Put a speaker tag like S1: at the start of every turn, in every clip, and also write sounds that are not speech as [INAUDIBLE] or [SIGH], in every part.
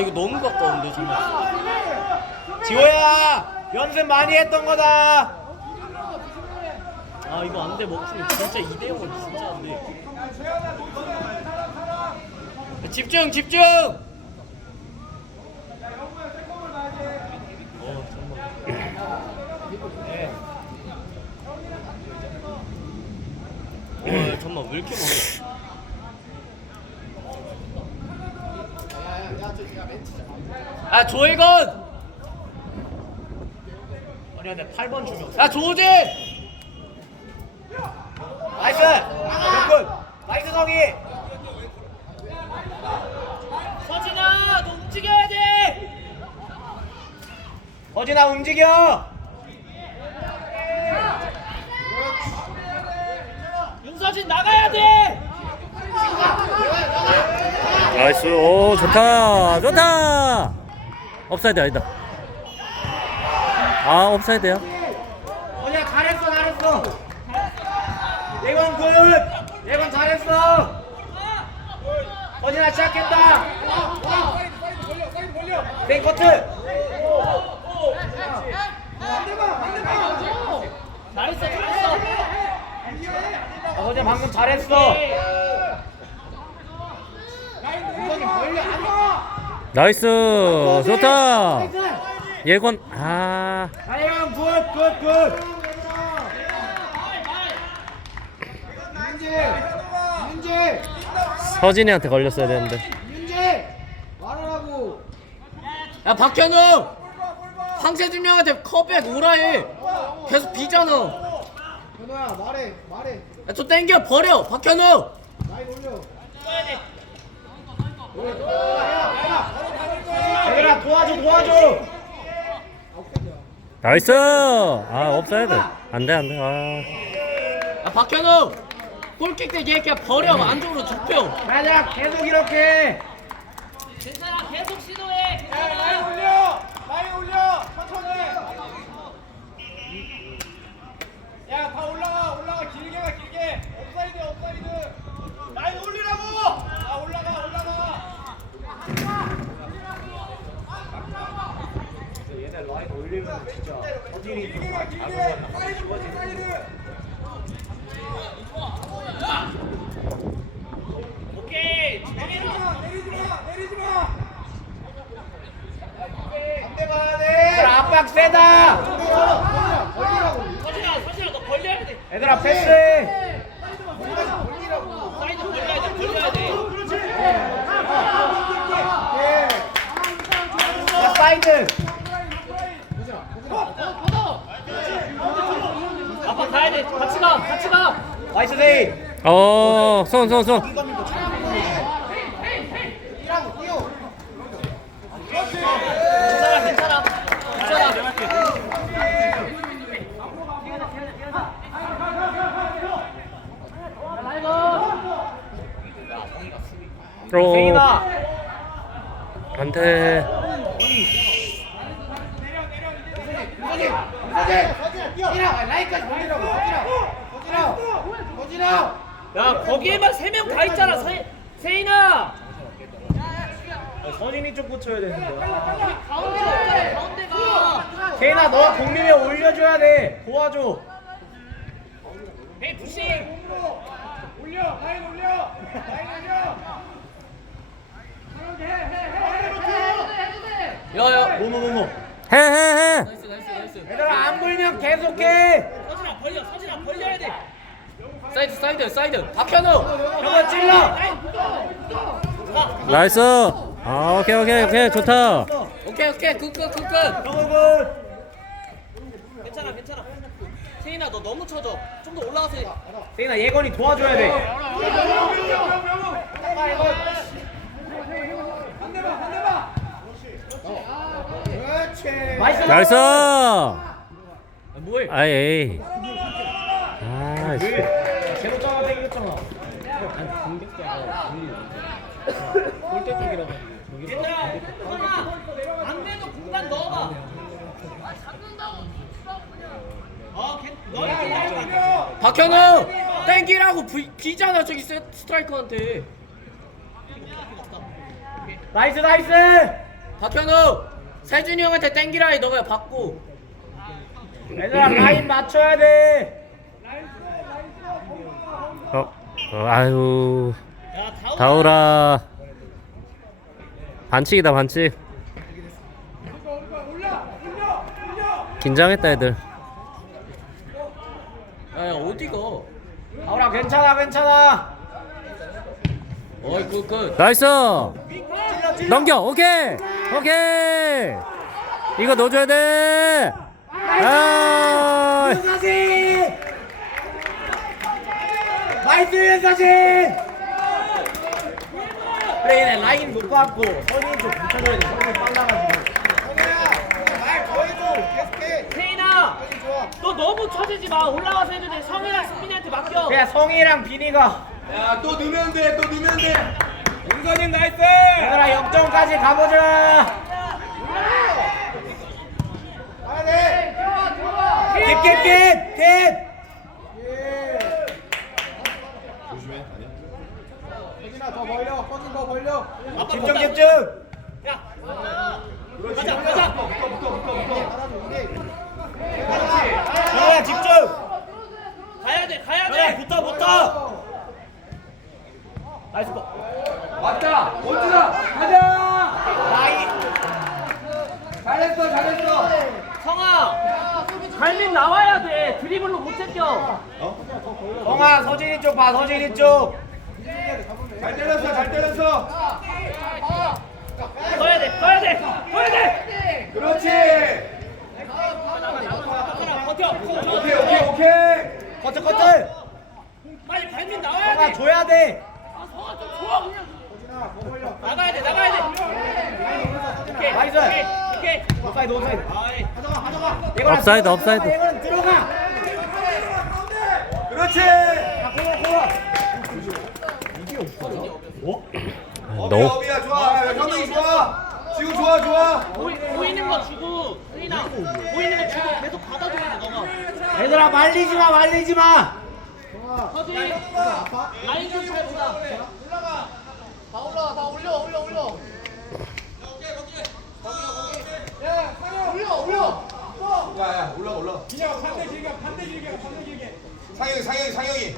S1: 이거 너무 가까운데 정말. 지호야 연습 많이 했던 거다. 아 이거 안돼 먹히면 진짜 2대 0은 진짜 안돼. 집중 집중. 어 정말. 와 잠만 왜 이렇게 많아? 아 조혜건! 아니야 내 8번 주면 야 조진! 나이스! 굿! 나이스 성이! 서진아 너 움직여야 돼! 서진아 움직여! 윤서진 나가야 돼!
S2: 나 이스. 오 좋다. 좋다. 업사이드 아니다. 아 업사이드야?
S1: 어니야 잘했어 잘했어. 예건 굿. 예건 잘했어. 어진아 시작했다. 땡 커트. 잘했어 잘했어. 어진 방금 잘했어
S2: 나이스. 좋다. 예건 아.
S1: 아영 굿굿굿!
S2: 서진이한테 걸렸어야 되는데!
S3: 말하라고!
S1: 야 박현우! 황세준 형한테 컵백 오라 해. 계속 비잖아.
S3: 현호야 말해 말해.
S1: 야저 땡겨 버려 박현우
S3: 라인 올려
S1: 얘들아 도와줘 도와줘.
S2: 나이스! 아 업사이드 안 돼 안 돼. 아.
S1: 야 박현우! 골킥 때 얘 그냥 버려. 안쪽으로 좁혀 가자 계속 이렇게. 괜찮아 계속 시도해.
S3: 올려! 라인 올려! 천천히! 야 다 올라가 올라가 길게 가 길게 옵사이드 옵사이드 라인 올리라고! 아 올라가 올라가
S1: 얘네 라인 올리면 진짜 어딜이
S3: 길게 가 길게 사이드 보지 사이드
S1: 오케이
S3: 내리지 마 내리지 마 내리지 마
S1: 반대 가야 돼 압박 세다
S3: 걸리라고
S1: 서진아 서진아 너 벌려야 돼 얘들아 패스해 사이드 벌려야 돼 벌려야 돼 야, 사이드 아빠 가야 돼 같이 가 같이 가 나이스 데이
S2: 어, 손, 손, 손.
S1: 괜찮아 괜찮아 괜찮아
S2: 오,
S1: 세인아
S2: 안 돼.
S3: 라인까지 걸리라고 서진아 서진아 서진아
S1: 야 거기에만 세 명 다 있잖아. 세, 세인아! 선인이 좀 고쳐야 되는데 가운데 없잖아 가운데가 세인아 너가 공룡에 올려줘야 돼. 도와줘. 헤이 푸싱
S3: 올려 라인 올려 라인 올려.
S1: 야야 노노노노
S2: 해, 해, 해.
S1: 얘들아 안 불면 계속해. 서진아 벌려 서진아 벌려야 돼. 사이드 사이드 사이드. 박현우. 형아 찔러.
S2: 나이스. 아, 오케이, 오케이, 오케이. 좋다.
S1: 오케이 오케이. 굿굿 굿굿. 굿. 괜찮아 괜찮아. 세인아 너 너무 쳐져 좀 더 올라가서 해. 세인아 예건이 도와줘야 돼 나이스
S2: 나이스.
S1: 아, 뭐해
S2: 아이, 에이. 아, 씨.
S1: 제로 짜가 땡겼잖아 아니 공격자가 골대 쪽이라고 얘들아 안 돼도 공간 넣어봐 어, 박현우 땡기라고 비, 비잖아 저기 세- 스트라이커한테 나이스 나이스 박현우 세준이 형한테 땡기라 해. 너가 받고. 얘들아 라인 맞춰야 돼.
S2: 어, 어 아유.
S1: 야,
S2: 다우라. 반칙이다 반칙. 긴장했다 애들.
S1: 야, 야 어디가? 아우라 괜찮아 괜찮아. 어이 굿굿.
S2: 나이스! 넘겨 오케이 오케이. 이거 넣어줘야 돼. 아,
S1: 윤사진 나이스 윤사진! 그래 얘네 라인 못 받고 선이 좀 붙여줘야 돼. 선이 빨라가지고.
S3: 말 더해줘 계속해
S4: 세인아! 너 너무 처지지 마. 올라와서 해도 돼. 성이랑 승민이한테 맡겨.
S1: 그냥 성이랑 비니가.
S3: 야또 넣으면 돼또 넣으면 돼 윤선님 나이스!
S1: 얘들아 역전까지 가보자.
S3: 가야 돼
S1: 킵킵킵킵
S3: 혜진아 더 벌려. 허진 더 벌려.
S1: 집중 집중!
S3: 가자 가자! 붙어 붙어 붙어 붙어.
S1: 정우야 집중!
S4: 가야 돼 가야
S1: 그래
S4: 돼.
S1: 붙어 붙어! 나이스 거
S3: 맞다. 원준아 가자. 잘했어 잘했어.
S4: 성아. 갈림 나와야 돼. 드리블로 못 챙겨.
S1: 성아 서진이 쪽봐 서진이 쪽.
S3: 잘 때렸어 잘 때렸어.
S4: 떠야 돼 떠야 돼 떠야 돼.
S3: 그렇지.
S4: 버텨
S3: 오케이 오케이 오케이.
S1: 커트 커트
S4: 빨리 갈림 나와야
S1: 성아
S4: 돼.
S1: 줘야 돼.
S4: 아, 성아 좀 줘, 그냥. 나가야 돼 나가야 돼 오케이
S1: 나이스.
S4: 오케이 오케이
S1: 옵사이드 옵사이드
S4: 아이
S1: 이거는
S2: 업사이드,
S1: 들어가,
S2: 업사이드.
S1: 이거는 들어가
S3: 그렇지.
S1: 아 고마 고마
S3: 어비야
S2: 너
S3: 어비야 좋아. 야, 형이 좋아 지금 좋아 좋아.
S4: 보이, 보이는 거 주고 승인아 보이는 거 주고 계속 받아줘야 돼 너가
S1: 얘들아 말리지 마 말리지 마.
S4: 서진 라인 좀 잘 보자
S3: 야야 올라가 올라가 그냥 반대 길게 반대 길게 반대 길게. 상영이 상영이 상영이.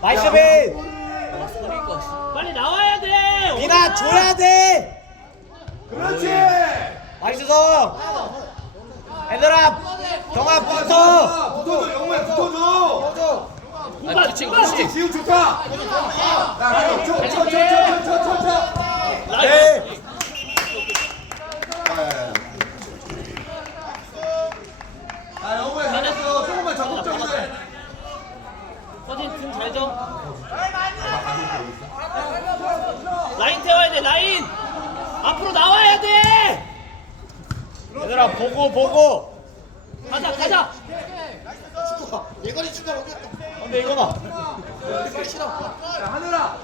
S1: 나이스 빈
S4: 빨리 나와야 돼!
S1: 비나 줘야 돼!
S3: 그렇지.
S1: 나이스 성! 얘들아 경아 붙어.
S3: 붙어줘. 영우야 붙어줘.
S4: 공간
S3: 그렇지
S4: 공간
S3: 지금 좋다. 야 쳐쳐 쳐 쳐 쳐 쳐 쳐
S1: 네.
S3: 아 영우야 잘했어. 조금만 적극적으로 해
S4: 서진 등잘줘. 라인 태워야 돼 라인. 앞으로 나와야 돼.
S1: 얘들아 보고 보고
S4: 가자 가자.
S1: 근데 이거나
S3: 야, 하늘아.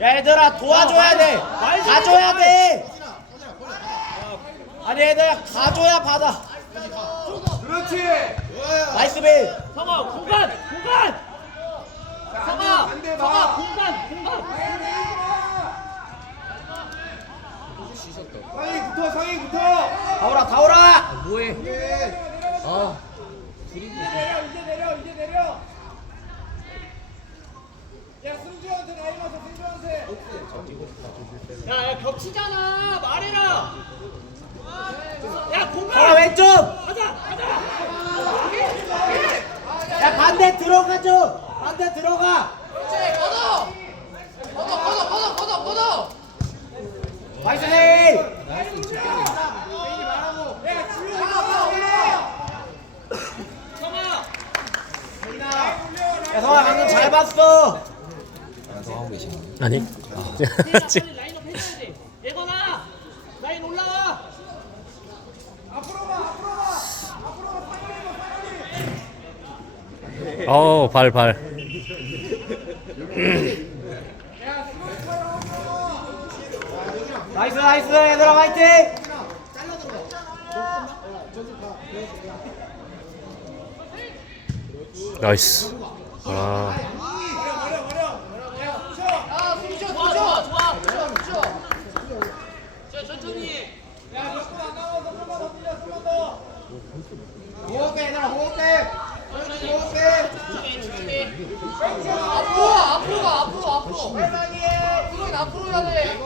S1: 야 얘들아 도와줘야 돼. 가줘야 돼. 아니 얘들아 가줘야 받아.
S3: 그렇지.
S1: 나이스 빈
S4: 성아 공간 공간 성아
S3: 반대
S4: 성아
S3: 봐
S4: 공간 공간
S3: 상이 붙어 상이 붙어
S1: 가오라 가오라 뭐해 아
S3: 이제 내려 이제 내려 이제 내려 야 승주한테 나이 가서 승주한테
S4: 야, 야 겹치잖아. 말해라. 야 공간.
S1: 왼쪽.
S4: 가자 가자.
S1: 야 반대 들어가 줘 반대 들어가. 나이스. 빈
S4: 성아
S1: 야 성아 방금 잘 봤어.
S2: 아니? [LAUGHS]
S4: 세인
S2: 어우 발 발.
S1: 나이스 나이스 얘들아 화이팅!
S2: 나이스. 아.
S3: 호흡해 호흡해! 호흡해!
S4: 앞으로 와, 앞으로 가, 앞으로, 앞으로. 들어인 앞으로 해야 돼.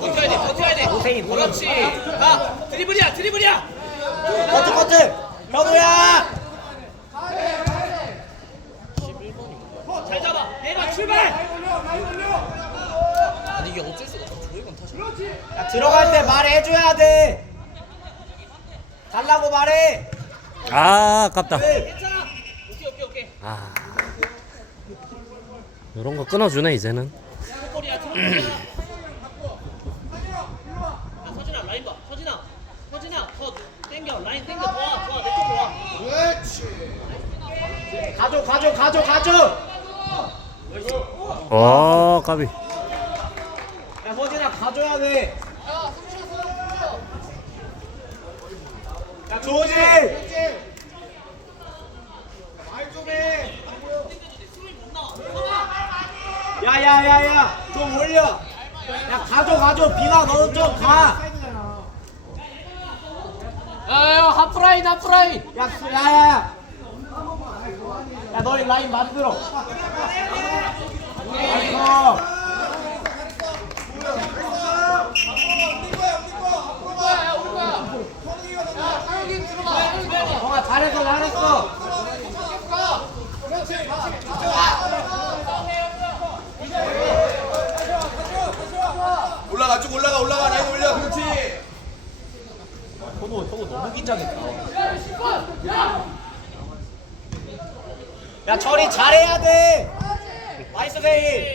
S4: 버텨야 돼, 버텨야 돼. 그렇지. 가, 드리블이야, 드리블이야.
S1: 커트 커트 현우야
S4: 잘 잡아. 내가 출발. 아니 이게 어쩔 수가 없어. 조이건 탓이야.
S1: 야, 들어갈 때 말해줘야 돼 달라고 말해
S2: 아 아깝다
S4: 괜찮아. 오케이, 오케이.
S2: 아 이런 거 끊어주네 이제는.
S4: 야, 서진아, 라인 봐. 서진아, 서진아, 더 땡겨. 라인 땡겨. 좋아, 좋아. 내쪽 좋아.
S3: 그렇지
S1: 가져 가져 가져 가져
S2: 어 까비
S1: 야 서진아 가져야 돼 야, 조지!
S3: 말좀해
S1: 야야야야 좀 올려 야 가져 가져 비가 너는 좀가
S4: 야, 야, 하프라인, 하프라인.
S1: 야, 수- 야 야 야 야 너희 라인 만들어 형아 잘했어 잘했어
S3: 올라가 쭉 올라가 올라가 라인 올려 그렇지
S1: 현우 현우 너무 긴장했다 야 처리 잘해야 돼. 나이스 세이